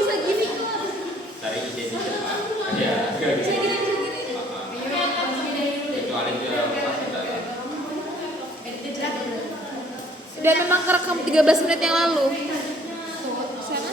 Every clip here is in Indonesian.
bisa gini. Cari ide dikit lah. Ya, Bisa gini. kecuali dia masih dalam. Dan memang kerekam 13 menit yang lalu. Sana.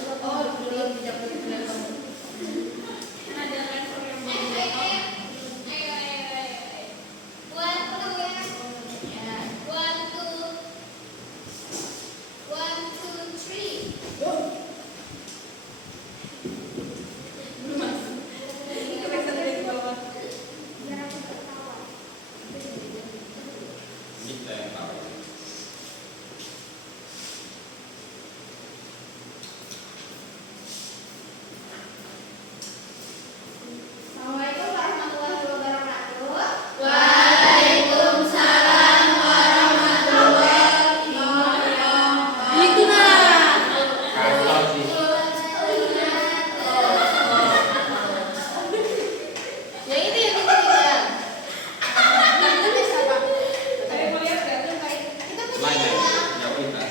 Kita yang tahu. Itu nah. Kacau sih. Yang itu yang ketiga. Lain ya kita.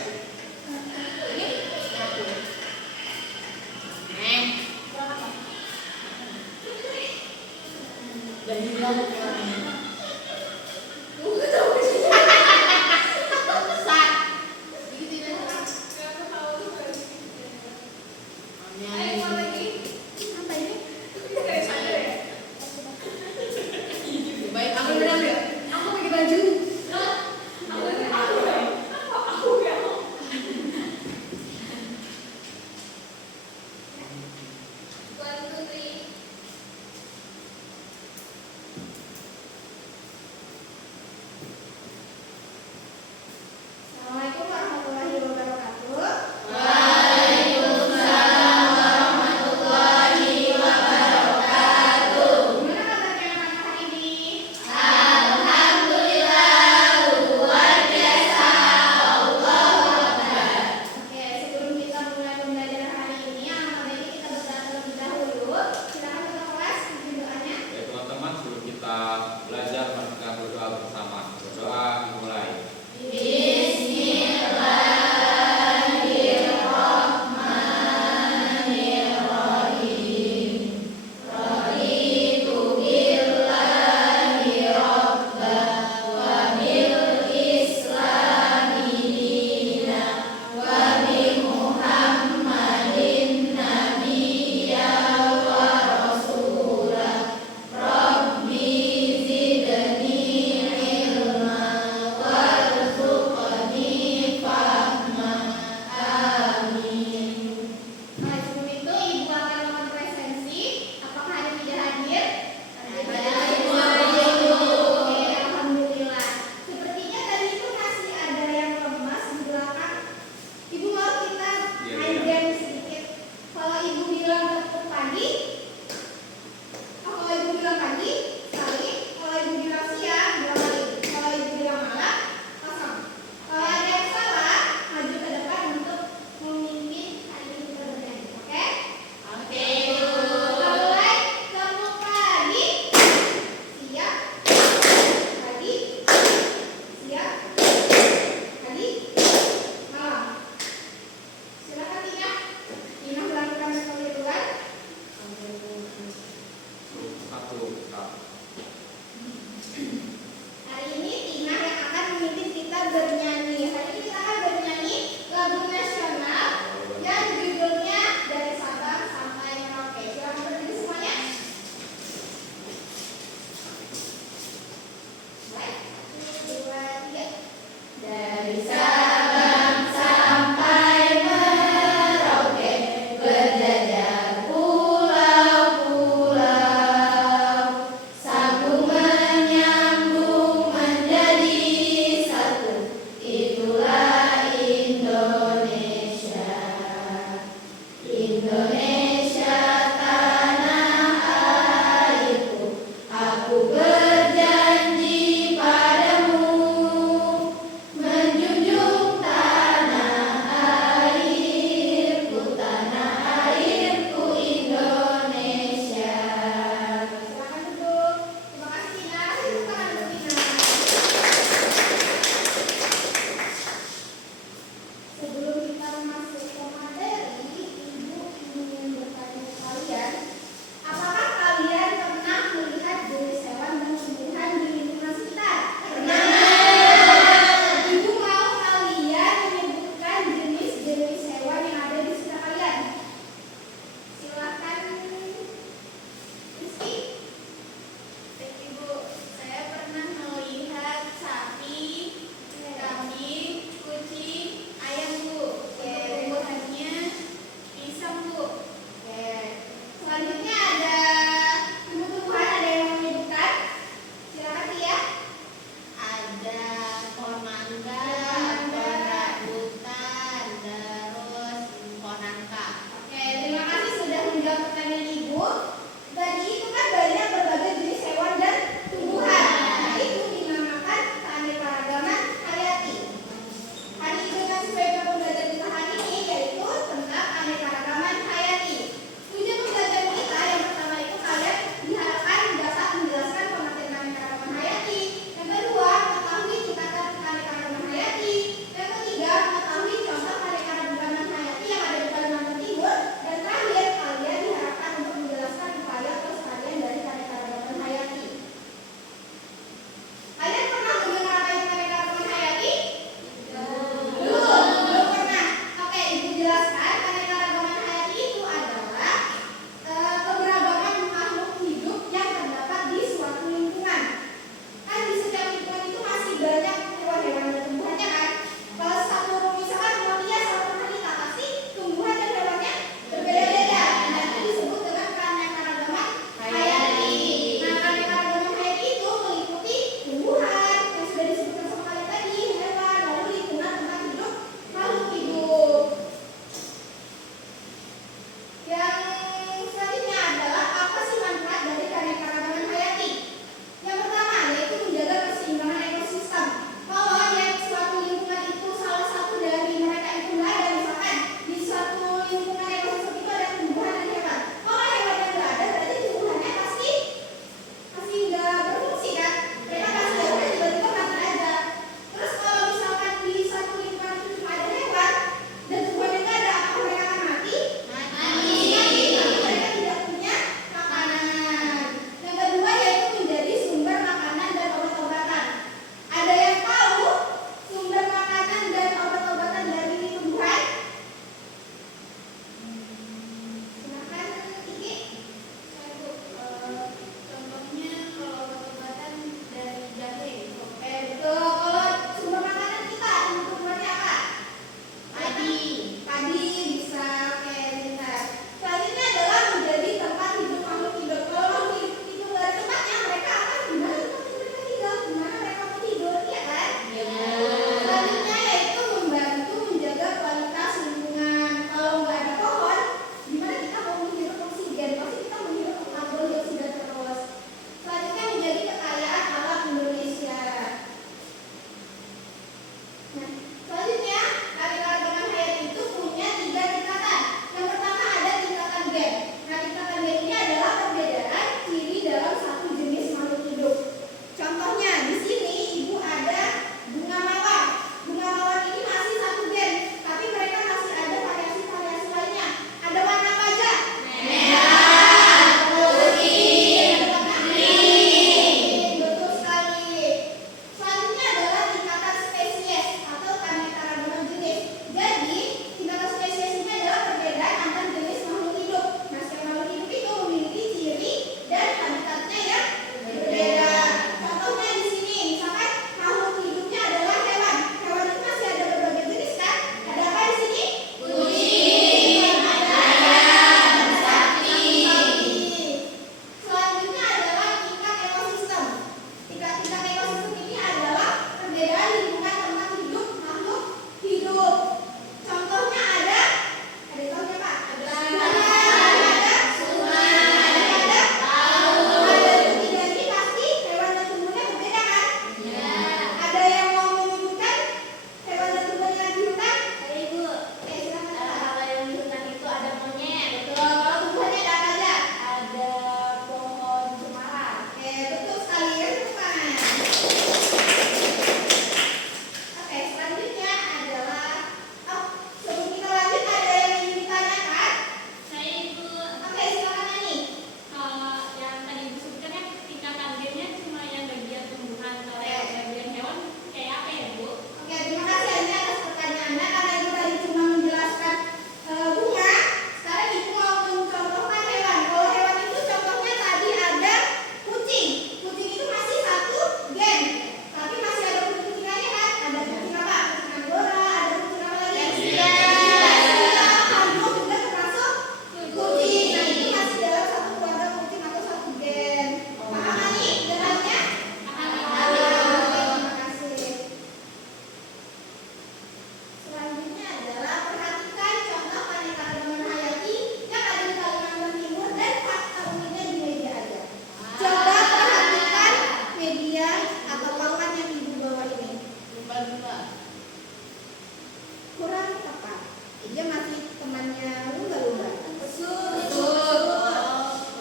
namanya lumba-lumba? Betul.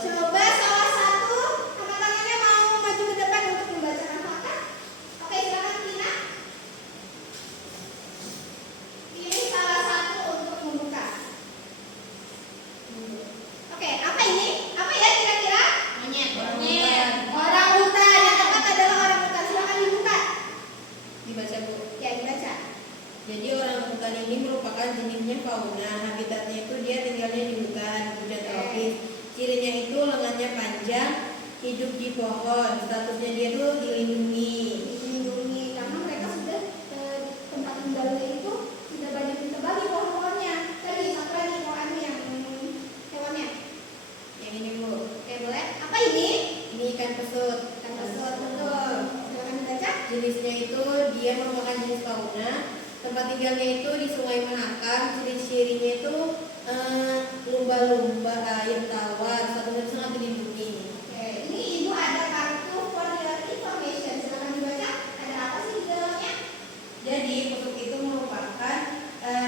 Coba salah satu angkat tangannya mau maju ke depan untuk membacakan fakta. Oke, silakan Tina. Pilih salah satu untuk membuka. Oke, apa ini? Apa ya kira-kira? Monyet. Orang hutan. Yang tepat adalah orang hutan. Silakan dibuka. Dibaca Bu. Ya, dibaca. Jadi orang hutan ini merupakan jenisnya fauna. Habitatnya itu dia tinggalnya di hutan, hujan tropis. Cirinya itu lengannya panjang, hidup di pohon. Statusnya dia itu dilindungi. Dilindungi karena mereka sudah tempat tinggalnya itu sudah banyak ditebali pohon-pohonnya. Tadi satu lagi mau anu yang hewannya. Yang ini Bu. Oke, boleh. Apa ini? Ini ikan pesut. Ikan pesut, betul. Silakan dibaca. Jenisnya itu dia merupakan jenis fauna. Tempat tinggalnya itu di Sungai Mahakam. Ciri-cirinya itu lumba-lumba air tawar. Statusnya sangat dilindungi. Oke, ini ibu ada kartu for your information. Silakan dibaca. Ada apa sih di dalamnya? Jadi pesut itu merupakan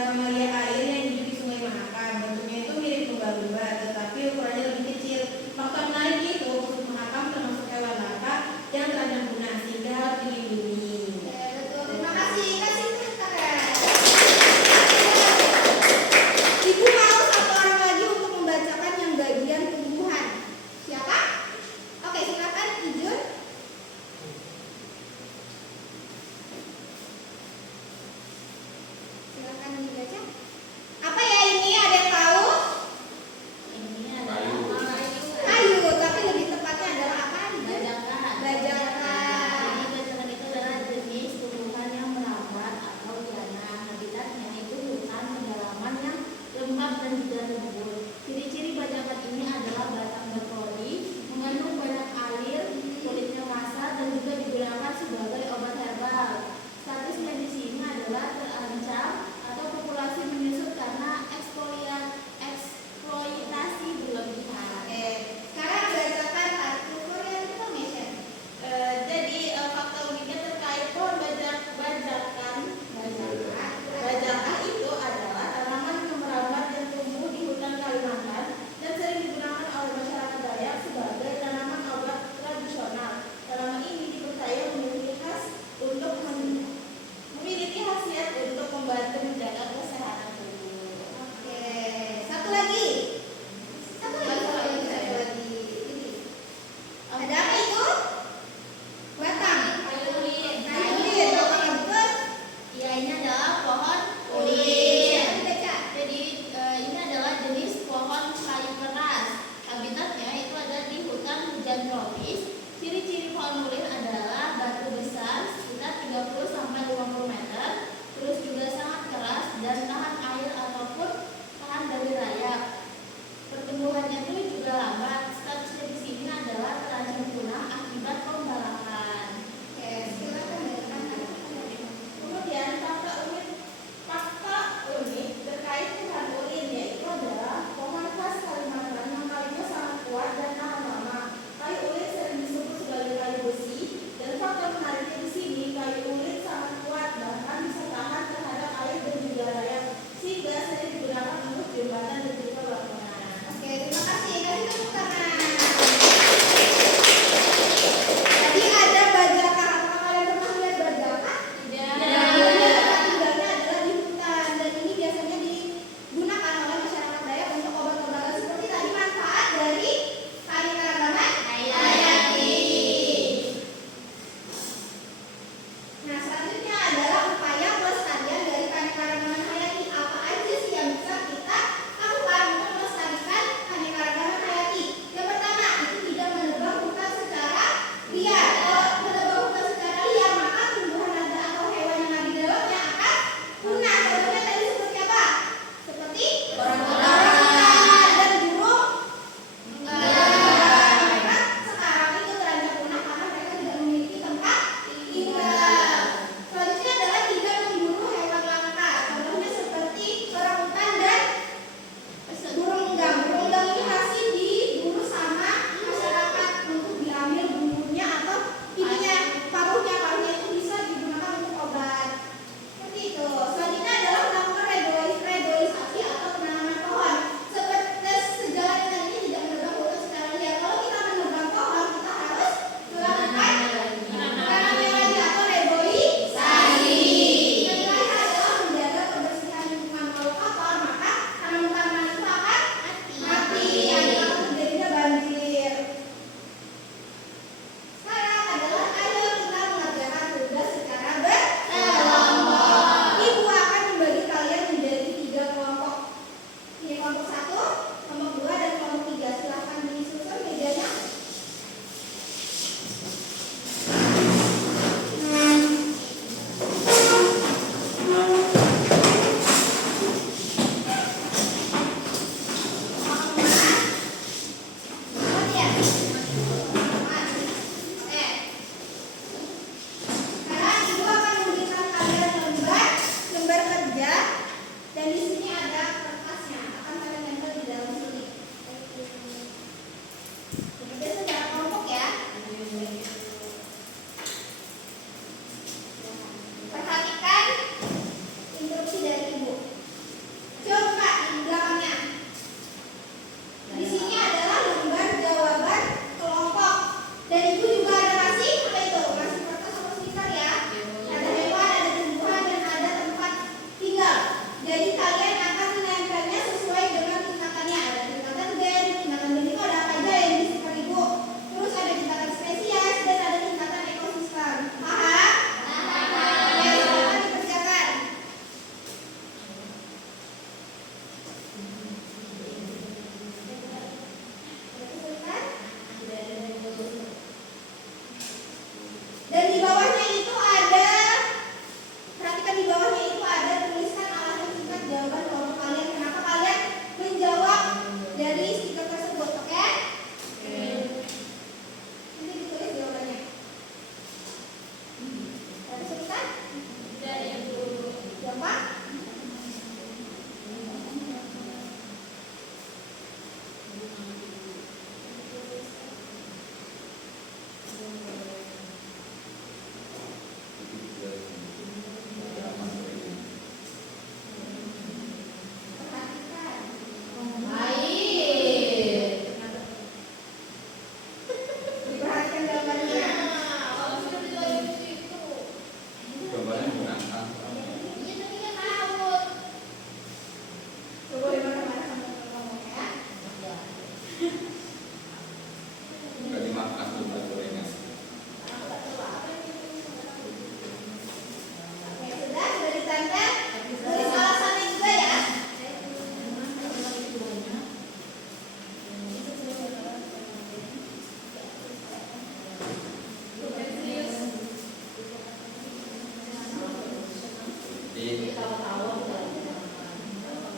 mamalia air yang hidup di Sungai Mahakam. Bentuknya itu mirip lumba-lumba, tetapi ukurannya lebih kecil. Fakta menarik itu pesut Mahakam termasuk hewan langka yang terancam punah sehingga harus dilindungi. Oke, betul. Terima kasih. Kasih tepuk tangan. Ibu mau satu orang lagi untuk membaca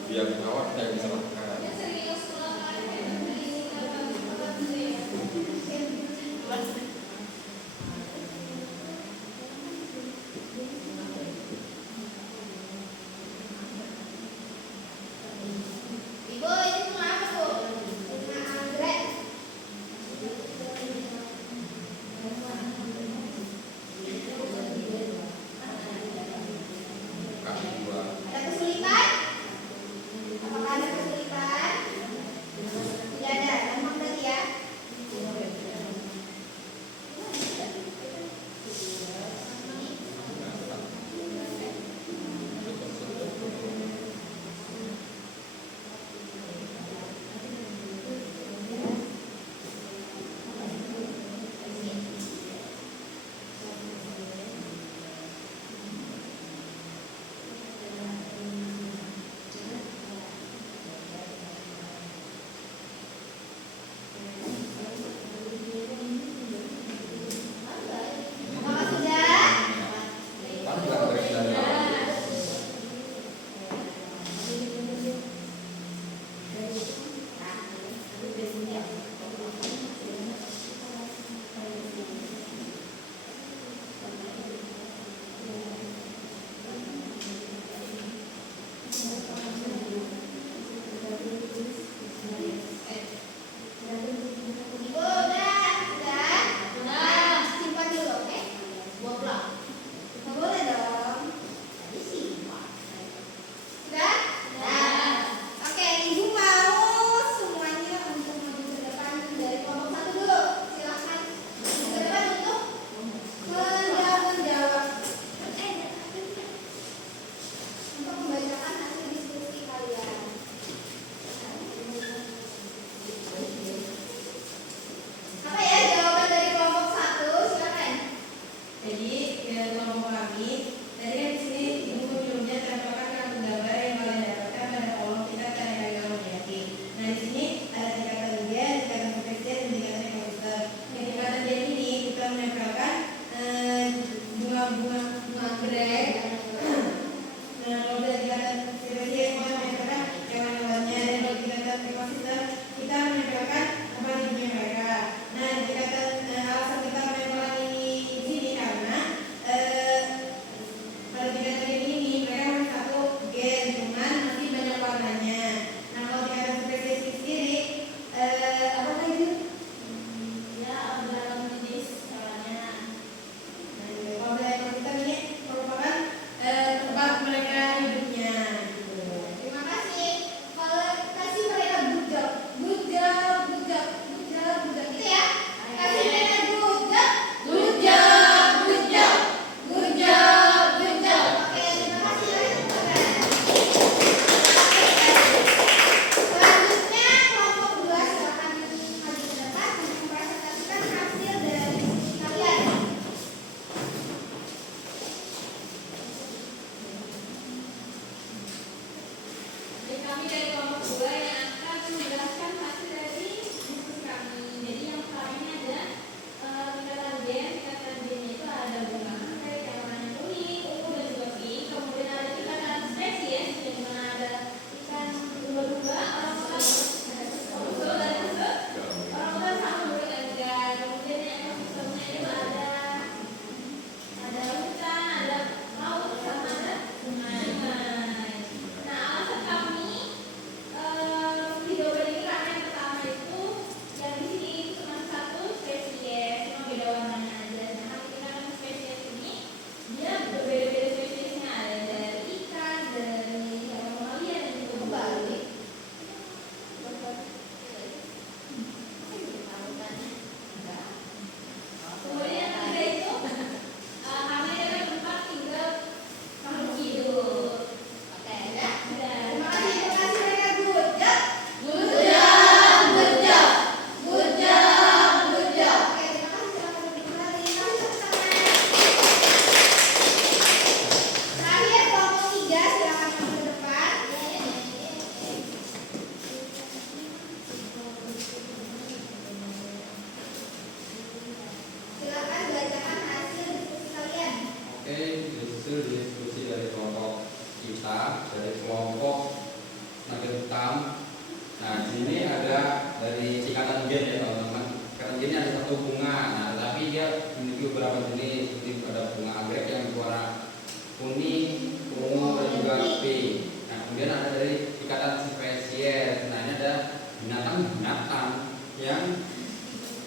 biar awak tidak bisa makan. Ibu, ini bunga apa tuh? Bunga anggrek. Kaki dua. Ada kesulitan? Apakah ada kesulitan? Tidak ada, gampang tadi ya.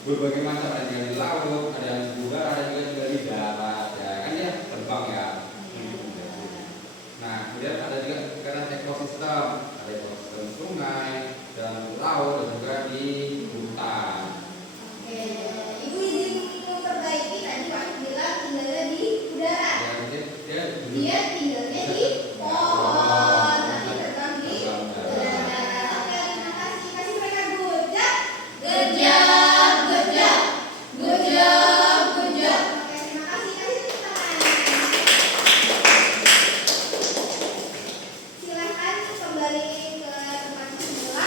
berbagai macam, ada yang di laut, ada yang di udara, ada juga yang di darat, ya kan dia terbang ya. Nah, kemudian ada juga karena ekosistem, ada ekosistem sungai dan laut dan juga di hutan. Oke, Ibu izin memperbaiki tadi Pak bilang tinggalnya di udara. Ya, mungkin dia Dia tinggalnya di pohon, tapi terbang di udara. Oke, terima kasih. Kasih mereka good job. Good job, good job. Good job, good job. Oke, terima kasih. Kasih tepuk tangan. Silakan kembali ke tempat semula.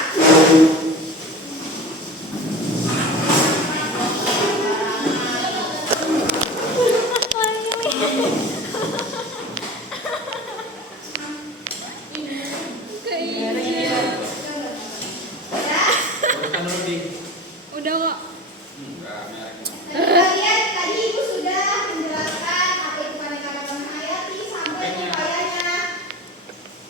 urusan lebih. Udah kok. Enggak, merek. Kemudian tadi Ibu sudah menjelaskan apa itu keanekaragaman hayati sampai upayanya.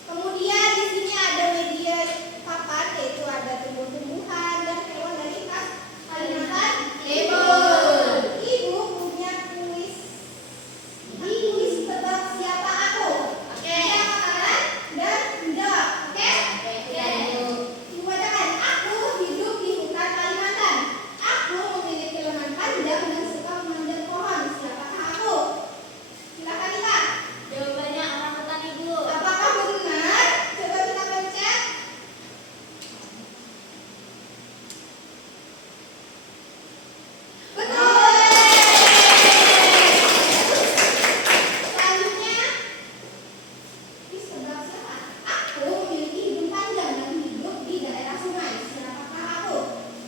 Kemudian di sini ada media papan yaitu ada tumbuh-tumbuhan dan hewan dari khas Kalimantan Timur. Ibu punya kuis. Ini kuis tebak siapa aku. Oke. Siapa kalian dan menjawab. Oke? Oke. Ibu bacakan. Aku hidup di hutan Kalimantan. Aku memiliki lengan panjang dan suka memanjat pohon. Siapakah aku? Silakan kita. Jawabannya orang hutan Ibu. Apakah benar? Coba kita pencet. Betul. Selanjutnya, kuis tebak siapa? Aku memiliki hidung panjang dan hidup di daerah sungai. Siapakah aku?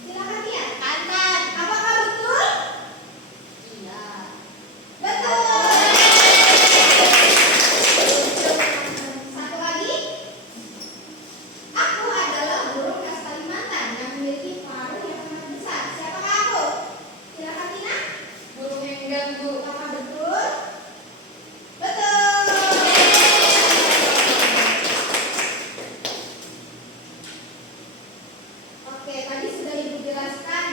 Silakan lihat. Kantan. Apakah betul? Iya. Betul. Satu lagi. Aku adalah burung khas Kalimantan yang memiliki paruh yang sangat besar. Siapakah aku? Silakan Tina. Burung enggang Bu. Apakah betul? Betul. Oke, tadi sudah Ibu jelaskan